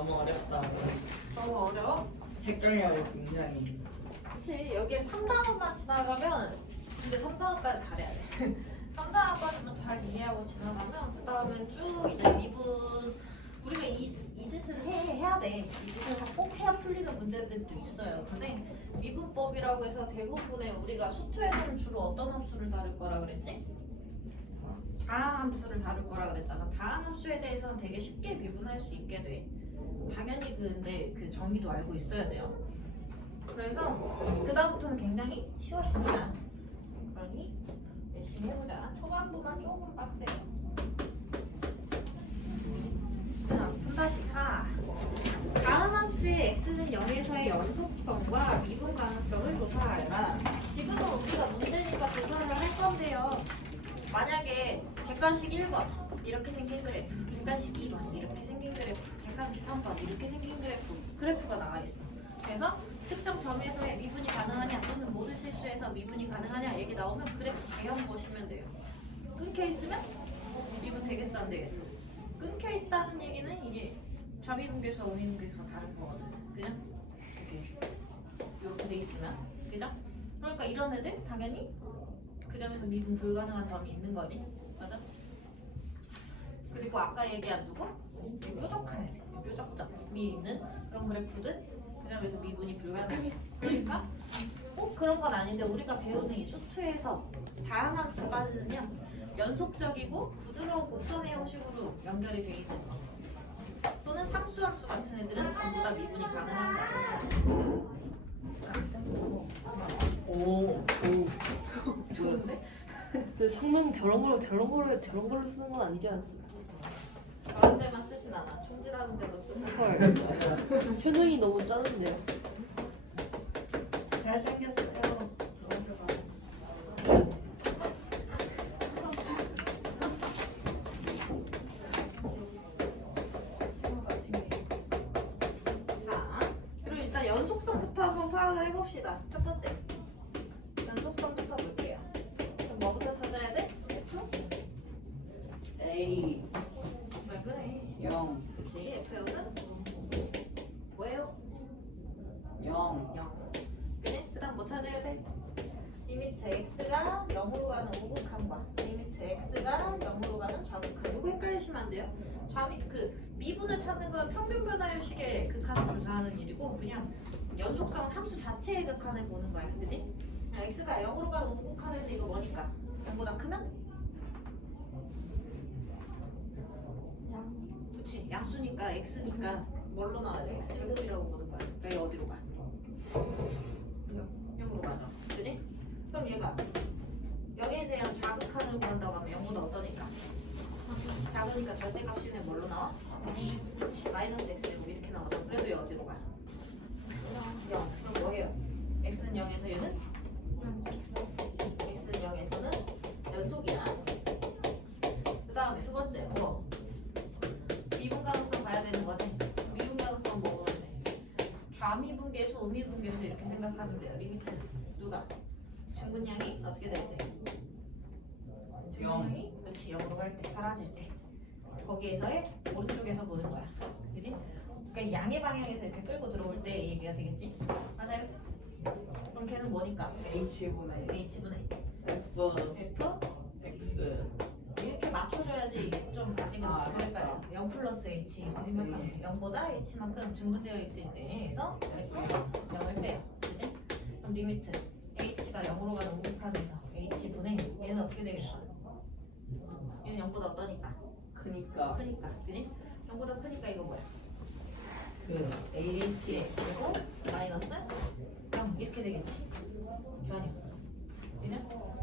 너무 어렵다. 너무 어려워? 헷갈려요 굉장히. 그치 여기에 3단원만 지나가면 근데 3단원까지 잘해야 돼 3단원까지만 잘 이해하고 지나가면 그 다음에 쭉 이제 미분 우리가 이, 이 짓을 해, 해야 돼이 짓을 꼭 해야 풀리는 문제들도 있어요 근데 미분법이라고 해서 대부분의 우리가 수투에서는 주로 어떤 함수를 다룰 거라 그랬지? 다한 함수를 다룰 거라 그랬잖아 다한 함수에 대해서는 되게 쉽게 미분할 수 있게 돼 당연히 근데 그 정의도 알고 있어야 돼요 그래서 그 다음부터는 굉장히 쉬워집니다. 그러니 열심히 해보자. 초반부만 조금 빡세요. 다음 3-4 다음 함수의 x는 0에서의 연속성과 미분 가능성을 조사하여라. 지금은 우리가 문제니까 조사를 할 건데요. 만약에 객관식 1번 이렇게 생긴 그래프, 객관식 2번 이렇게 생긴 그래프, 객관식 3번 이렇게 생긴 그래프, 그래프가 나와 있어. 그래서 특정 점에서의 미분이 가능하냐 또는 모든 실수에서 미분이 가능하냐 얘기 나오면 그래프 대형 보시면 돼요. 끊겨 있으면 미분 되겠어 안 되겠어? 끊겨 있다는 얘기는 이게 좌미분계수와 우미분계수가 다른 거거든. 그죠? 이렇게 돼 있으면 그죠? 그러니까 이런 애들 당연히 그 점에서 미분 불가능한 점이 있는 거지. 맞아? 그리고 아까 얘기한 누구? 이 뾰족한 애들, 이 뾰족점이 있는 그런 그래프들 그 점에서 미분이 불가능해. 그러니까 꼭 그런 건 아닌데 우리가 배우는 이 수트에서 다양한 수가는요 연속적이고 부드러운 곡선의 형식으로 연결이 돼 있는 거. 또는 상수함수 같은 애들은 전부 다 미분이 가능한 거야. 오, 오, 좋은데? 근데 상명 저런 걸로 저런 걸로 저런 걸로 쓰는 건 아니지 않지? 저런 데만 쓰진 않아. 총질하는 데도 쓰는 거. 헐. 표정이 너무 짜는데요. 잘생겼어 돼요. 좌미 그 미분을 찾는 건 평균 변화율식의 극한을 조사하는 일이고 그냥 연속성은 함수 자체의 극한을 보는 거야. 그지? x가 0으로 가는 우극함에서 이거 뭐니까? 0보다 크면? 그치 양수니까 x니까 뭘로 나와야 돼? x 제곱이라고 보는 거야. 그러니까 얘 어디로 가? 0으로 가죠. 그지? 그럼 얘가 여기에 대한 자극한을 구한다고 하면 0보다 어떠니까? 작으니까 절대값이네 뭘로 나와? 마이너스 x 제곱 이렇게 나오죠. 그래도 얘 어디로 가? 0. 그럼 뭐예요? x는 0에서 얘는? x는 0에서는 연속이야. 그 다음에 두 번째 뭐? 미분 가능성 봐야 되는 거지. 미분 가능성 뭐 보면 돼? 좌미분 계수, 우미분 계수 이렇게 생각하면 돼요. 리미트 누가? 증분량이 어떻게 될 때? 증분량이 그렇지 0으로 갈 때, 사라질 때. 거기에서의 오른쪽에서 보는 거야. 그지? 그러니까 양의 방향에서 이렇게 끌고 들어올 때이 얘기가 되겠지? 맞아요? 그럼 걔는 뭐니까? H분의 h분의 F f X 이렇게 맞춰줘야지 이게 좀 아직은 아, 그럴까요? 0 플러스 h 이렇게 생각하면 네. 0보다 h만큼 증분되어 있을 때에서 이렇게 0을 빼요. 그지? 그럼 리미트 h가 0으로 가는 우극함에서 h분의 얘는 어떻게 되겠어? 얘는 0보다 어떠니까? 크니까 크니까. 그지? 0보다 크니까 이거 뭐야? 그 h의 그리고 마이너스 0 이렇게 되겠지. 교환형. 그죠?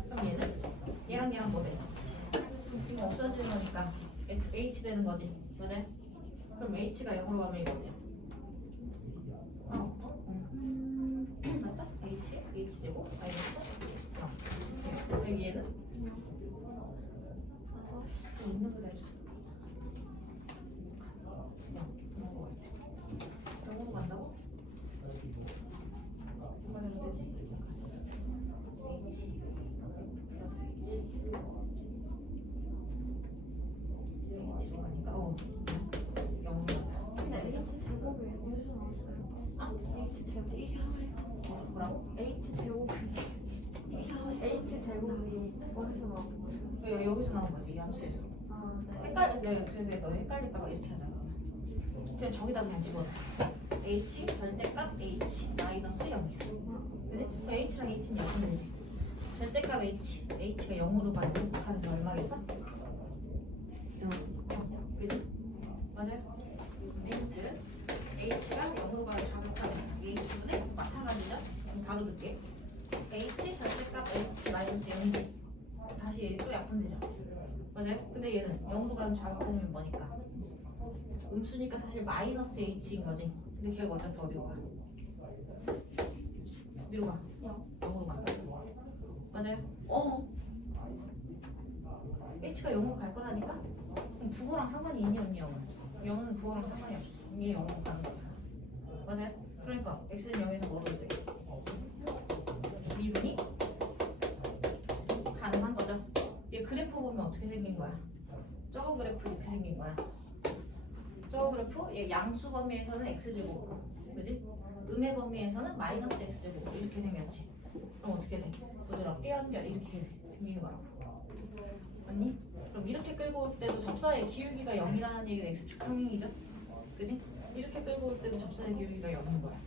그럼 얘는 얘랑 얘랑 뭐 돼? 이거 없어지는 거니까 H 되는 거지. 맞아요? 그럼 H가 0으로 가면 이거 돼요. 어? 음, 맞죠? H? H 제곱 마이너스 0. 여기 얘는? 있는 거다 있어. 병원 간다고? 누가 잘못 되지? H 플러스 H H로 가니까 어. 근데 H 제곱이 어디서 나왔어요? 아, H 제곱. 뭐라고? H 제곱이 H 제곱이 어디서 나온 거예요? 왜 여기서 나온 거지? 이 함수에서. 아, 네. 헷갈려. 네, 그래서 너 헷갈릴까봐 이렇게 하자. 그러면. 그냥 저기다 그냥 집어넣어. h 절대값 h 마이너스 0이야. 그지? h랑 h는 0이 되지. 절대값 h, h가 0으로 가는 극한에서 얼마겠어? 0. 그지? 맞아요? 리미트 h가 0으로 가는 좌극한에서 h분의 마찬가지죠? 그럼 바로 넣을게. h 절대값 h 마이너스 0이지. 다시 얘또 약분되죠? 맞아요? 근데 얘는 0으로 가는 좌극한이면 뭐니까? 음수니까 사실 마이너스 h인 거지. 근데 걔가 어차피 어디로 가? 어디로 가? 0으로 가. 맞아요? 어? h가 0으로 갈 거라니까? 그럼 부호랑 상관이 있니 없니 0은? 0은 부호랑 상관이 없어. 이게 0으로 가는 거잖아. 맞아요? 그러니까 x는 0에서 뭐 넣어도 돼? 보면 어떻게 생긴 거야? 저거 그래프 이렇게 생긴 거야. 저거 그래프 얘 양수 범위에서는 x제곱, 그지? 음의 범위에서는 마이너스 x제곱 이렇게 생겼지. 그럼 어떻게 돼? 부드럽게 연결 이렇게 생긴 거라고. 맞니? 그럼 이렇게 끌고 올 때도 접사의 기울기가 0이라는 얘기는 x축 평행이죠? 그지? 이렇게 끌고 올 때도 접사의 기울기가 0인 거야.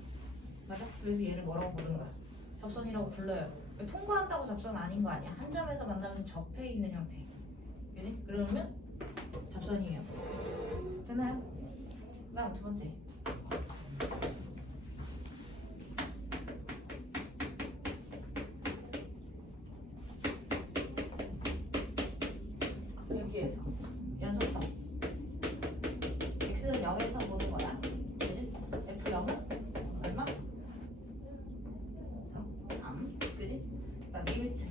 맞아? 그래서 얘를 뭐라고 부르는 거야? 접선이라고 불러요. 통과한다고 접선 아닌 거 아니야? 한 점에서 만나면서 접해 있는 형태. 그지? 그러면 접선이에요. 되나요? 그다음 두 번째. 여기에서 연속성. x는 0에서 보는 거다. 그지? f0은 얼마? 3. 그지? 그다음 리미트.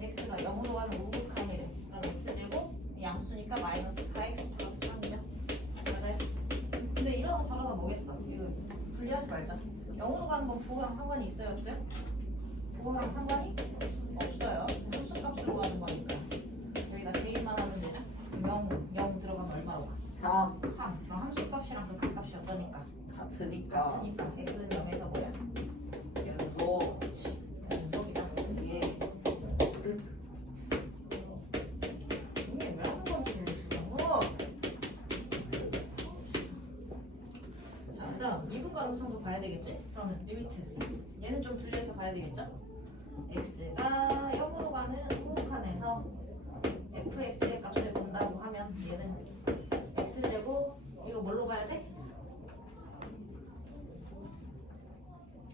x가 0으로 가는 우극한이래. 그럼 x제곱 양수니까 마이너스 4x 플러스 3이죠. 맞아요? 근데 이러나 저러나 뭐겠어? 이거 분리하지 말자. 0으로 가는 건 부호랑 상관이 있어요, 없어요? 부호랑 상관이 없어요. 수값으로 가는 거니까. 여기다 대입만 하면 되죠? 0, 0 들어가면 얼마로 가? 3 3. 그럼 함수값이랑 극한값이 어떠니까? 같으니까 같으니까 x는 0에서 뭐야? 연속 그렇지. 연속이다. 예 이게 왜 하는 건지 모르겠어. 자, 그다음 미분 가능성도 봐야 되겠지? 그러면 리미트. 얘는 좀 분리해서 봐야 되겠죠? x가 0으로 가는 우극한에서 fx의 값을 본다고 하면 얘는 x제곱 이거 뭘로 가야 돼?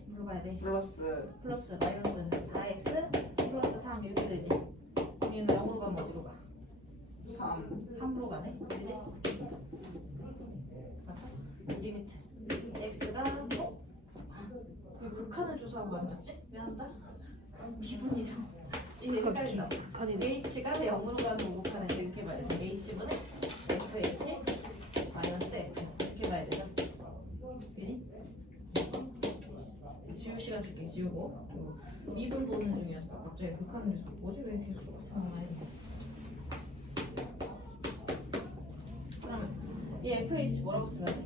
뭘로 가야 돼? 플러스 플러스 마이너스 4x 플러스 3 이렇게 되지. 얘는 0으로 가면 어디로 가? 3 3으로 가네? 그지? 맞죠? 리미트 x가 어? 왜 조사하고 앉았지? 미안하다. 기분이죠 이제 헷갈린다. 극한이네. h가 0으로 가는 오곡한에서 이렇게 봐야지 h분의 fh 마이너스 f. 이렇게 봐야 되죠? 그지? 지울 시간 줄게. 지우고. 그리고 미분 보는 중이었어. 갑자기 극한을 조사 뭐지? 왜 계속 똑같이 나오나 그러면 이 FH 뭐라고 쓰면 돼?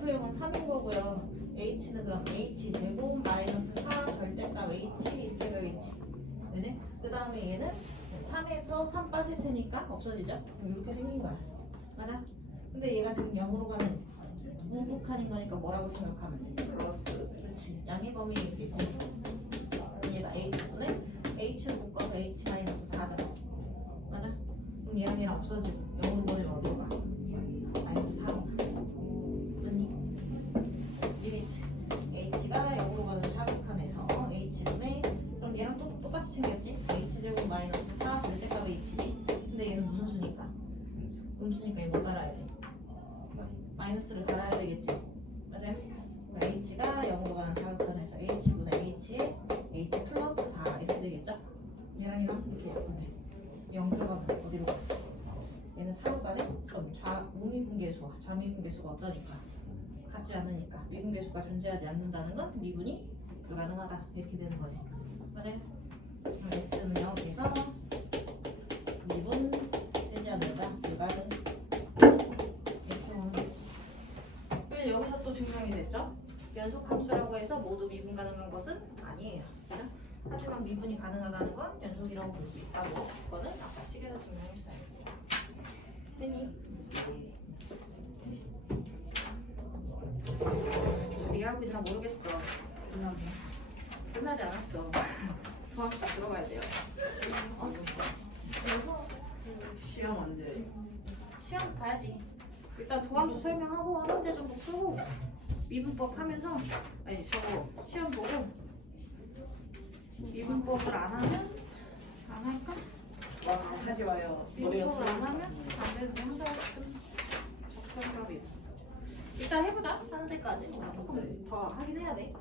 F형은 3인 거고요. H는 그럼 H 제곱 마이너스 4 절대값 H 이렇게 되겠지. 그지? 그 다음에 얘는 3에서 3 빠질 테니까 없어지죠? 이렇게 생긴 거야. 맞아? 근데 얘가 지금 0으로 가는 무극한인 거니까 뭐라고 생각하면 돼? 플러스 그렇지. 양의 범위 있겠지. 얘가 H분의 H를 묶어서 H 마이너스 4잖아. 맞아? 그럼 얘랑 얘랑 없어지고 얘랑 이렇게 바꾸면 돼. 0 들어가면 어디로 가? 얘는 4로 가네? 그럼 좌, 우미분계수와 좌미분계수가 어떠니까? 같지 않으니까 미분계수가 존재하지 않는다는 건 미분이 불가능하다 이렇게 되는 거지 맞아요? S는 0에서 미분 되지 않는다 불가능 이렇게 보면 되지 그럼 여기서 또 증명이 됐죠? 연속함수라고 해서 모두 미분 가능한 것은 아니에요. 그죠? 하지만 미분이 가능하다는 건 연속이라고 볼 수 있다고 그거는 아까 식에서 증명했어요. 됐니? 잘 이해하고 있나 모르겠어. 끝나지 않았어. 도함수 들어가야 돼요. 그래서 시험 언제? 시험 봐야지. 일단 도함수 설명하고 한 문제 정도 풀고 미분법 하면서 아니 저거 시험 보고 미분법을 안 하면 안 할까? 와 하지 마요. 미분법을 안 하면 안 되는데 한 달쯤 적성값이 일단 해보자 하는 데까지 조금 더 하긴 해야 돼.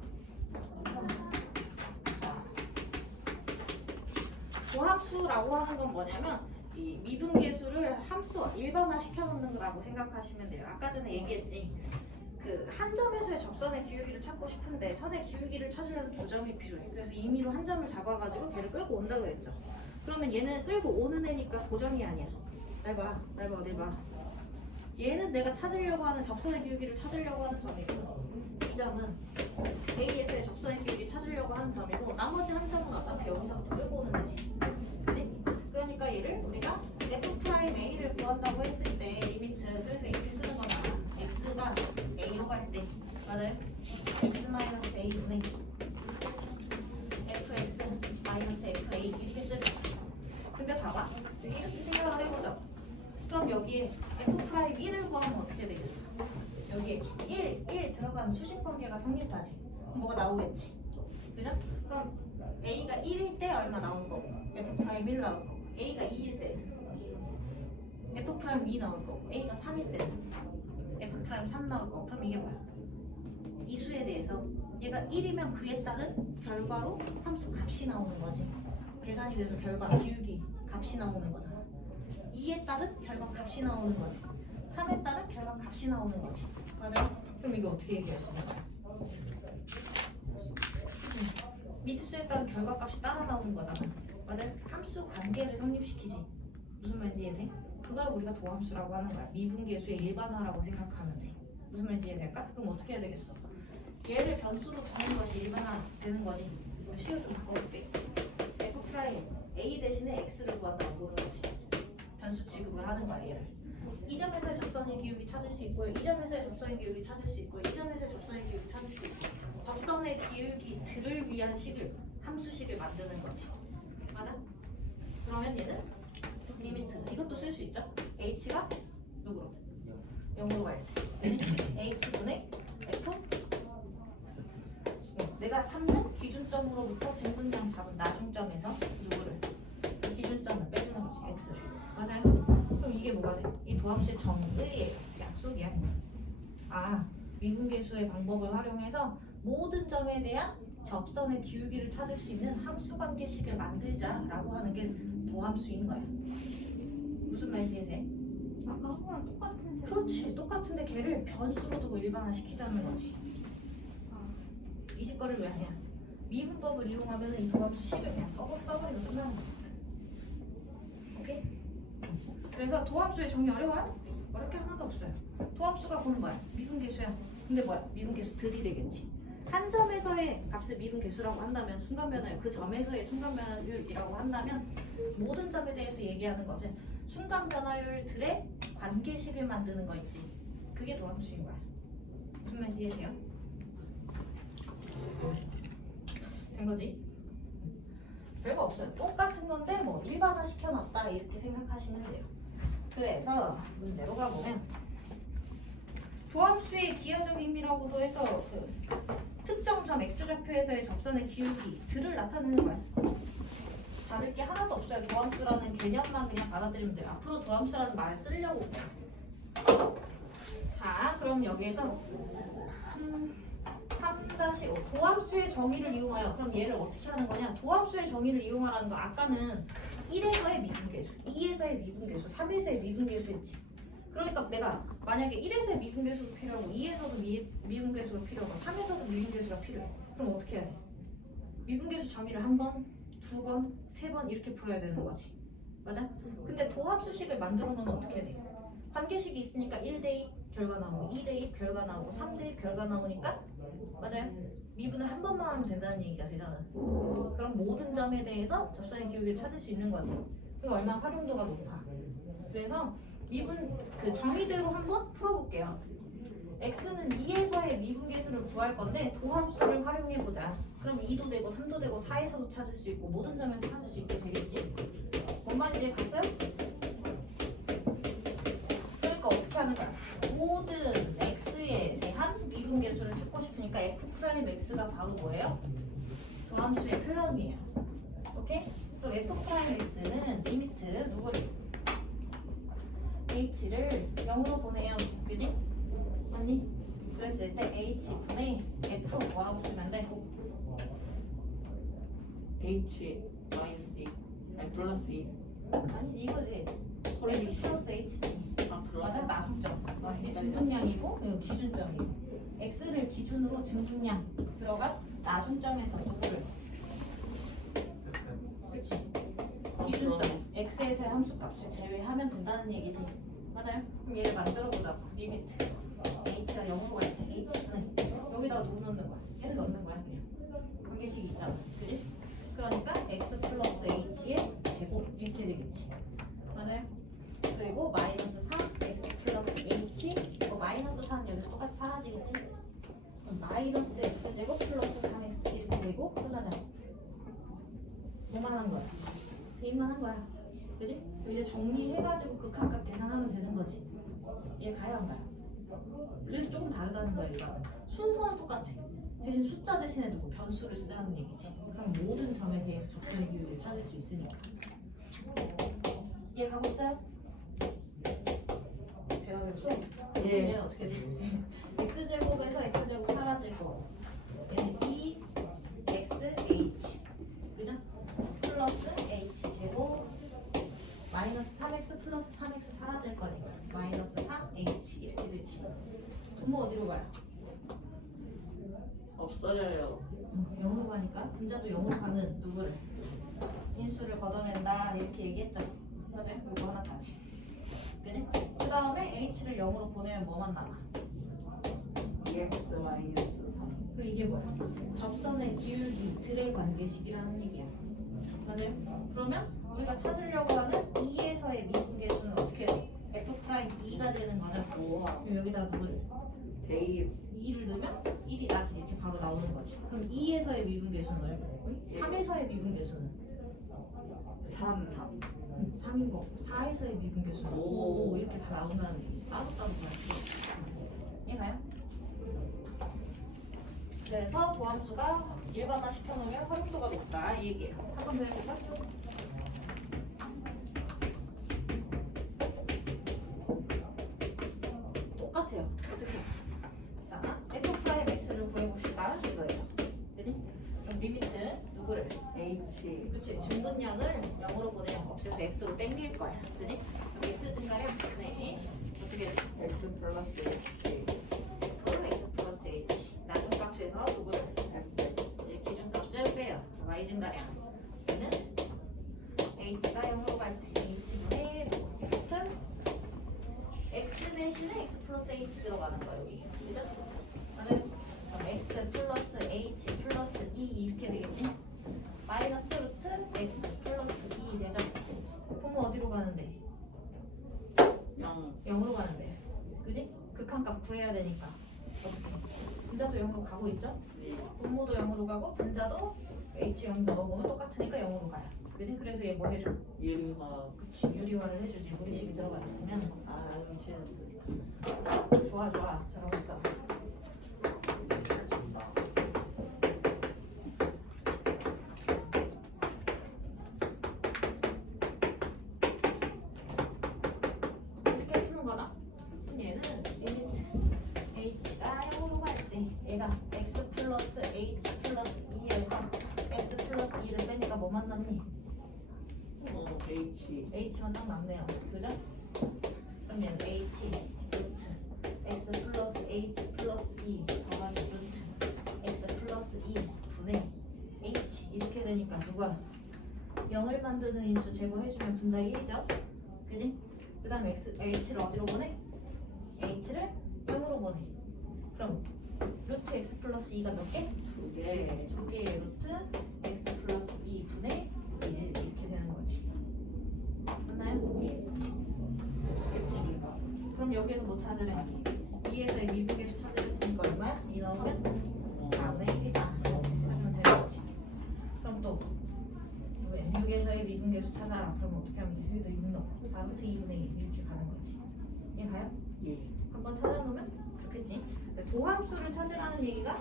도함수라고 하는 건 뭐냐면 이 미분 계수를 함수 일반화 시켜놓는 거라고 생각하시면 돼요. 아까 전에 얘기했지. 그 한 점에서의 접선의 기울기를 찾고 싶은데 선의 기울기를 찾으려면 두 점이 필요해. 그래서 임의로 한 점을 잡아가지고 걔를 끌고 온다고 했죠. 그러면 얘는 끌고 오는 애니까 고정이 아니야. 날 봐, 날 봐, 어딜 봐. 얘는 내가 찾으려고 하는 접선의 기울기를 찾으려고 하는 점이고 이 점은 A에서의 접선의 기울기 찾으려고 하는 점이고 나머지 한 점은 어차피 여기서부터 끌고 오는 애지. 그지? 그러니까 얘를 우리가 f 프라임 a를 구한다고 했을 때 리미트 그래서. X가 a로 갈 때 맞아요? x 마이너스 a 분의 fx 마이너스 fa 이렇게 쓰죠. 근데 봐봐. 이렇게 생각을 해보죠. 그럼 여기에 f 프라임 1을 구하면 어떻게 되겠어? 여기에 1, 1 들어가면 수직 관계가 성립하지. 그럼 뭐가 나오겠지? 그죠? 그럼 a가 1일 때 얼마 나온 거고 f 프라임 1 나올 거고 a가 2일 때 f 프라임 2 나올 거고 a가 3일 때 f 프라임 3 나올 거고 그럼 이게 뭐야? 이 수에 대해서 얘가 1이면 그에 따른 결과로 함수 값이 나오는 거지 계산이 돼서 결과 기울기 값이 나오는 거잖아 2에 따른 결과 값이 나오는 거지 3에 따른 결과 값이 나오는 거지 맞아? 그럼 이거 어떻게 얘기할 거야? 미지수에 따른 결과 값이 따라 나오는 거잖아. 맞아? 함수 관계를 성립시키지. 무슨 말인지 이해돼? 그걸 우리가 도함수라고 하는 거야. 미분계수의 일반화라고 생각하면 돼. 무슨 말인지 이해될까? 그럼 어떻게 해야 되겠어? 얘를 변수로 주는 것이 일반화 되는 거지. 우리 시간 좀 바꿔볼게. f 프라임 a 대신에 x를 구한다고 보는 거지. 변수 취급을 하는 거야 얘를. 이 점에서의 접선의 기울기 찾을 수 있고요. 이 점에서의 접선의 기울기 찾을 수 있고요. 이 점에서의 접선의 기울기 찾을 수 있고. 접선의 기울기들을 위한 식을 함수식을 만드는 거지. 맞아? 그러면 얘는 리미트 이것도 쓸 수 있죠? h가 누구로? 0으로 갈 때. h 분의 f 어, 내가 3는 기준점으로부터 진분량 잡은 나중점에서 누구를? 기준점을 빼주는 거지 x를. 맞아요? 그럼 이게 뭐가 돼? 이 도합수의 정의의 약속이야. 아 미분계수의 방법을 활용해서 모든 점에 대한 접선의 기울기를 찾을 수 있는 함수 관계식을 만들자라고 하는 게 도함수인 거야. 무슨 말인지 이해돼? 아까 한 거랑 똑같은 색. 그렇지. 똑같은데 걔를 변수로 두고 일반화시키자는 거지. 이 짓거리를 왜 하냐? 미분법을 이용하면 이 도함수 식을 그냥 써버, 써버리면 끝나는 거야. 오케이? 그래서 도함수의 정의 어려워요? 어렵게 하나도 없어요. 도함수가 보는 거야. 미분 계수야. 근데 뭐야? 미분 계수 들이 되겠지. 값을 미분계수라고 한다면 순간 변화율, 그 점에서의 순간 변화율이라고 한다면 모든 점에 대해서 얘기하는 것은 순간 변화율들의 관계식을 만드는 거 있지. 그게 도함수인 거야. 무슨 말인지 이해돼요? 된 거지? 별거 없어요. 똑같은 건데 뭐 일반화 시켜놨다 이렇게 생각하시면 돼요. 그래서 문제로 가보면 도함수의 기하적 의미라고도 해서 그 특정 점 x좌표에서의 접선의 기울기 들을 나타내는 거야. 다를 게 하나도 없어요. 도함수라는 개념만 그냥 받아들이면 돼요. 앞으로 도함수라는 말을 쓰려고. 자, 그럼 여기에서 3-5 도함수의 정의를 이용하여 그럼 얘를 어떻게 하는 거냐? 도함수의 정의를 이용하라는 거 아까는 1에서의 미분계수, 2에서의 미분계수, 3에서의 미분계수였지. 그러니까 내가 만약에 1에서의 미분 계수가 필요하고 2에서도 미, 미분 계수가 필요하고 3에서도 미분 계수가 필요해. 그럼 어떻게 해야 돼? 미분 계수 정의를 한 번, 두 번, 세 번 이렇게 풀어야 되는 거지. 맞아? 근데 도함수식을 만들어 놓으면 어떻게 돼? 관계식이 있으니까 1 대 2 결과 나오고 2 대 2 결과 나오고 3 대 2 결과 나오니까 맞아요. 미분을 한 번만 하면 된다는 얘기가 되잖아. 그럼 모든 점에 대해서 접선의 기울기를 찾을 수 있는 거지. 그게 얼마나 활용도가 높아. 그래서 미분 그 정의대로 한번 풀어볼게요. x는 2에서의 미분계수를 구할 건데 도함수를 활용해 보자. 그럼 2도 되고 3도 되고 4에서도 찾을 수 있고 모든 점에서 찾을 수 있게 되겠지. 뭔 말인지 갔어요? 그러니까 어떻게 하는 거야? 모든 x에 대한 미분계수를 찾고 싶으니까 f 프라임 x가 바로 뭐예요? 도함수의 플런이에요. 오케이? 그럼 f 프라임 x는 리미트 누구를? H를 0으로 보내요. 그지? 아니 그랬을 때 h 분의 f 뭐라고 쓰면 돼? H 마이너스 E 아니 플러스 E 아니 이거지. x 플러스 h지. 아 맞아? 플러스 나중점. 이게 증분량이고 이거 기준점이고. x를 기준으로 증분량 들어간 나중점에서 누구를? 그렇지. 기준점 x에서의 함수값을 제외하면 된다는 얘기지. 맞아요? 그럼 얘를 만들어 보자고. 리미트 h가 0으로 갈 때 h는 여기다가 누구 넣는 거야? 얘를 넣는 거야 그냥. 관계식이 있잖아. 그지? 그러니까 x 플러스 h의 제곱 이렇게 되겠지. 맞아요? 그리고 마이너스 3 x 플러스 h 이거 마이너스 4는 여기서 똑같이 사라지겠지? 마이너스 x 제곱 플러스 3x 이렇게 되고 끝나잖아. 뭐만 한 거야? 대입만 한 거야. 그지? 이제 정리해가지고 극한값 계산하면 되는 거지. 얘 가야 안 가요? 그래서 조금 다르다는 거야, 이거. 순서는 똑같아. 대신 숫자 대신에 두고 변수를 쓰자는 얘기지. 그럼 모든 점에 대해서 접근의 기울기를 찾을 수 있으니까. 이해 가고 있어요? 대답이 없어? 예. 얘 어떻게 돼? x제곱에서 x제곱 사라질 거고 얘는 2 x h 그죠? 플러스 h 제곱 마이너스 3x 플러스 3x 사라질 거니까 마이너스 3h 이렇게 되지 분모 어디로 가요? 없어져요 음, 0으로 가니까 분자도 0으로 가는 누구를 인수를 걷어낸다 이렇게 얘기했죠 맞아요? 이거 하나 다지 그지? 그 다음에 h를 0으로 보내면 뭐만 남아? EX 마이너스 3 그리고 이게 뭐야? 접선의 기울기 들의 관계식이라는 얘기야. 맞아요? 그러면 우리가 찾으려고 하는 2에서의 미분계수는 어떻게 돼? f 프라임 2가 되는 거는 우와 그럼 여기다 누구를 대입 2를 넣으면 1이다 이렇게 바로 나오는 거지. 그럼 2에서의 미분계수는 얼마? 3에서의 미분계수는 3 3 3인 거고 4에서의 미분계수는 오. 5 이렇게 다 나온다는 얘기지. 따로따로 봐야지. 이해가요? 그래서 도함수가 일반화 시켜놓으면 활용도가 높다 이 얘기예요. 한번 더 해볼까? H 그치 증분량을 0으로 보내면 없애서 x로 땡길 거야. 그지? 그럼 x 증가량 네. 어떻게 돼? X 플러스 H 그 x 플러스 h 나중값에서 누구를? F 이제 기준값을 빼요. y 증가량. 얘는 h가 0으로 갈 때 h분의 x 대신에 x 플러스 h 들어가는 거예요. 여기. 그죠? 그럼 x 플러스 h 플러스 2 이렇게 되겠지? 마이너스 루트 x 플러스 2 되죠? 그럼 어디로 가는데? 0 0으로 가는데. 그지? 극한값 구해야 되니까. 어떻게? 분자도 0으로 가고 있죠? 분모도 0으로 가고 분자도 h 0 넣어보면 똑같으니까 0으로 가요. 그지? 그래서 얘 뭐 해줘? 유리화 그치 유리화를 해주지 무리식이 들어가 있으면 아 미치는 좋아 좋아 잘하고 있어. 이렇게 푸는 거죠? 그럼 얘는 리미트 h가 0으로 갈 때 얘가 x 플러스 h 플러스 2에서 x 플러스 2를 빼니까 뭐만 남니? 어 H만 딱 남네요. 그죠? 얘는 h 루트 x 플러스 h 플러스 2 더하기 루트 x 플러스 2 분의 h 이렇게 되니까 누가 0을 만드는 인수 제거해주면 분자 1이죠? 그지? 그 다음에 x, h를 어디로 보내? h를 0으로 보내 그럼 루트 x 플러스 2가 몇 개? 두 개. 네, 두 개의 루트 x 플러스 2 분의 1 이렇게 되는 거지 맞나요? 이게 T가. 그럼 여기에서 뭐 찾으래? 2에서의 미분계수 찾으랬으니까 얼마야? 2 넣으면 4분의 1이다 하시면 되는 거지 그럼 또 6에서의 미분계수 찾아라 그럼 어떻게 하면 돼? 여기도 6 넣고 4루트 2분의 1 이렇게 가는 거지 이해가요? 예. 한번 찾아놓으면 좋겠지. 도함수를 찾으라는 얘기가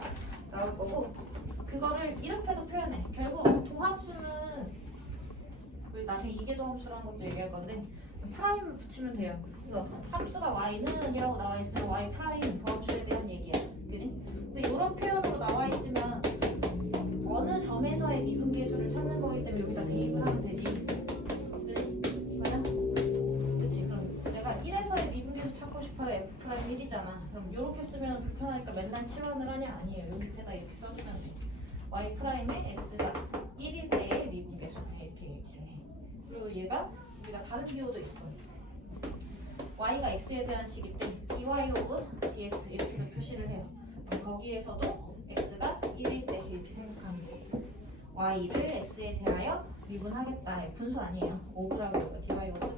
나올 거고 그거를 이렇게도 표현해. 결국 도함수는 우리 나중에 이계도함수라는 것도 얘기할 건데 프라임을 붙이면 돼요. 그래서 함수가 y는 이라고 나와 있으면 y 프라임 도함수에 대한 얘기야. 그지? 근데 이런 표현으로 나와 있으면 어느 점에서의 미분계수를 찾는 거기 때문에 여기다 대입을 하면 되지. 그지? 맞아? 그치 그럼 내가 1에서의 미분계수 찾고 싶어요 f 프라임 1이잖아 그럼 이렇게 쓰면 불편하니까 맨날 치환을 하냐 아니에요 여기 밑에다 이렇게 써주면 돼 y 프라임에 x가 1일 때의 미분계수 이렇게 얘기를 해 그리고 얘가 우리가 다른 비호도 있어 y가 x에 대한 식일 때 dy 오브 dx 이렇게도 표시를 해요. 거기에서도 x가 1일 때 이렇게 생각하면 돼 y를 x에 대하여 미분하겠다 분수 아니에요. 오브라고 dy 오브